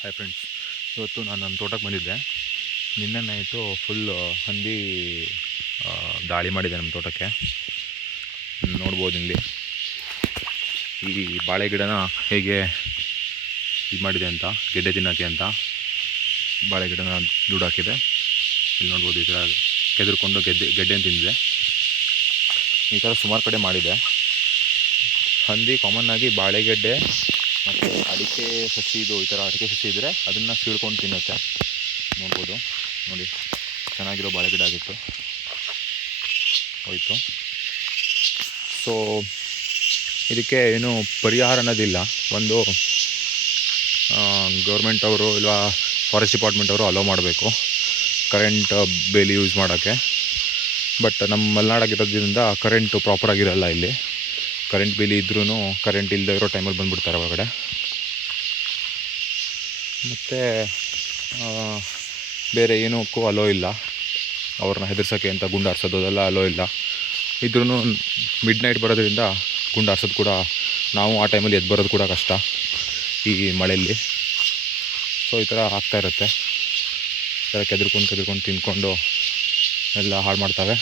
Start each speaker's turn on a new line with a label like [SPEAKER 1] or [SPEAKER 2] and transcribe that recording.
[SPEAKER 1] Hi friends ಇವತ್ತು ನಾನು ನನ್ನ ತೋಟಕ್ಕೆ ಬಂದಿದ್ದೆ. ನಿನ್ನೆ ನೈಟು ಫುಲ್ ಹಂದಿ ದಾಳಿ ಮಾಡಿದೆ ನಮ್ಮ ತೋಟಕ್ಕೆ. ನೋಡ್ಬೋದು ಇಲ್ಲಿ. ಈ ಬಾಳೆ ಗಿಡನ ಹೇಗೆ ಇದು ಮಾಡಿದೆ ಅಂತ, ಗೆಡ್ಡೆ ತಿನ್ನೋಕ್ಕೆ ಅಂತ, ಬಾಳೆ ಗಿಡನ ದುಡ್ಡು ಹಾಕಿದೆ. ಇಲ್ಲಿ ನೋಡ್ಬೋದು ಈ ಥರ ಕೆದರ್ಕೊಂಡು ಗೆದ್ದೆ ಗೆಡ್ಡೆ ತಿಂದಿದೆ. ಈ ಥರ ಸುಮಾರು ಕಡೆ ಮಾಡಿದೆ. ಹಂದಿ ಕಾಮನ್ ಆಗಿ ಬಾಳೆಗೆಡ್ಡೆ ಮತ್ತು ಅಡಿಕೆ ಸಸಿ ಇದು ಈ ಥರ ಅಡಿಕೆ ಸಸಿ ಇದ್ದರೆ ಅದನ್ನು ಸೀಳ್ಕೊಂಡು ತಿನ್ನುತ್ತೆ. ನೋಡ್ಬೋದು. ನೋಡಿ, ಚೆನ್ನಾಗಿರೋ ಬಾಳೆ ಗಿಡ ಆಗಿತ್ತು. ಹೋಯಿತು. ಸೊ ಇದಕ್ಕೆ ಏನು ಪರಿಹಾರ ಅನ್ನೋದಿಲ್ಲ. ಒಂದು ಗೌರ್ಮೆಂಟ್ ಅವರು ಇಲ್ಲ ಫಾರೆಸ್ಟ್ ಡಿಪಾರ್ಟ್ಮೆಂಟ್ ಅವರು ಅಲೋ ಮಾಡಬೇಕು. ಕರೆಂಟ್ ಬೇಲಿ ಯೂಸ್ ಮಾಡೋಕ್ಕೆ. ಬಟ್ ನಮ್ಮ ಮಲೆನಾಡಾಗಿರೋದ್ರಿಂದ ಕರೆಂಟು ಪ್ರಾಪರಾಗಿರಲ್ಲ ಇಲ್ಲಿ. ಕರೆಂಟ್ ಬಿಲ್ ಇದ್ರೂ ಕರೆಂಟ್ ಇಲ್ಲದೆ ಇರೋ ಟೈಮಲ್ಲಿ ಬಂದುಬಿಡ್ತಾರೆ ಒಳಗಡೆ. ಮತ್ತು ಬೇರೆ ಏನಕ್ಕೂ ಅಲೋ ಇಲ್ಲ. ಅವ್ರನ್ನ ಹೆದರ್ಸೋಕ್ಕೆ ಅಂತ ಗುಂಡು ಹಾರ್ಸೋದು, ಅದೆಲ್ಲ ಅಲೋ ಇಲ್ಲ. ಇದ್ರೂ ಮಿಡ್ ನೈಟ್ ಬರೋದ್ರಿಂದ ಗುಂಡು ಹಾರ್ಸೋದು ಕೂಡ ನಾವು ಆ ಟೈಮಲ್ಲಿ ಎದ್ದು ಬರೋದು ಕೂಡ ಕಷ್ಟ ಈ ಮಳೆಯಲ್ಲಿ. ಸೊ ಈ ಥರ ಆಗ್ತಾ ಇರುತ್ತೆ. ಈ ಥರ ಕೆದರ್ಕೊಂಡು, ಕೆದ್ರ್ಕೊಂಡು ತಿಂದ್ಕೊಂಡು ಎಲ್ಲ ಹಾಳು ಮಾಡ್ತವೆ.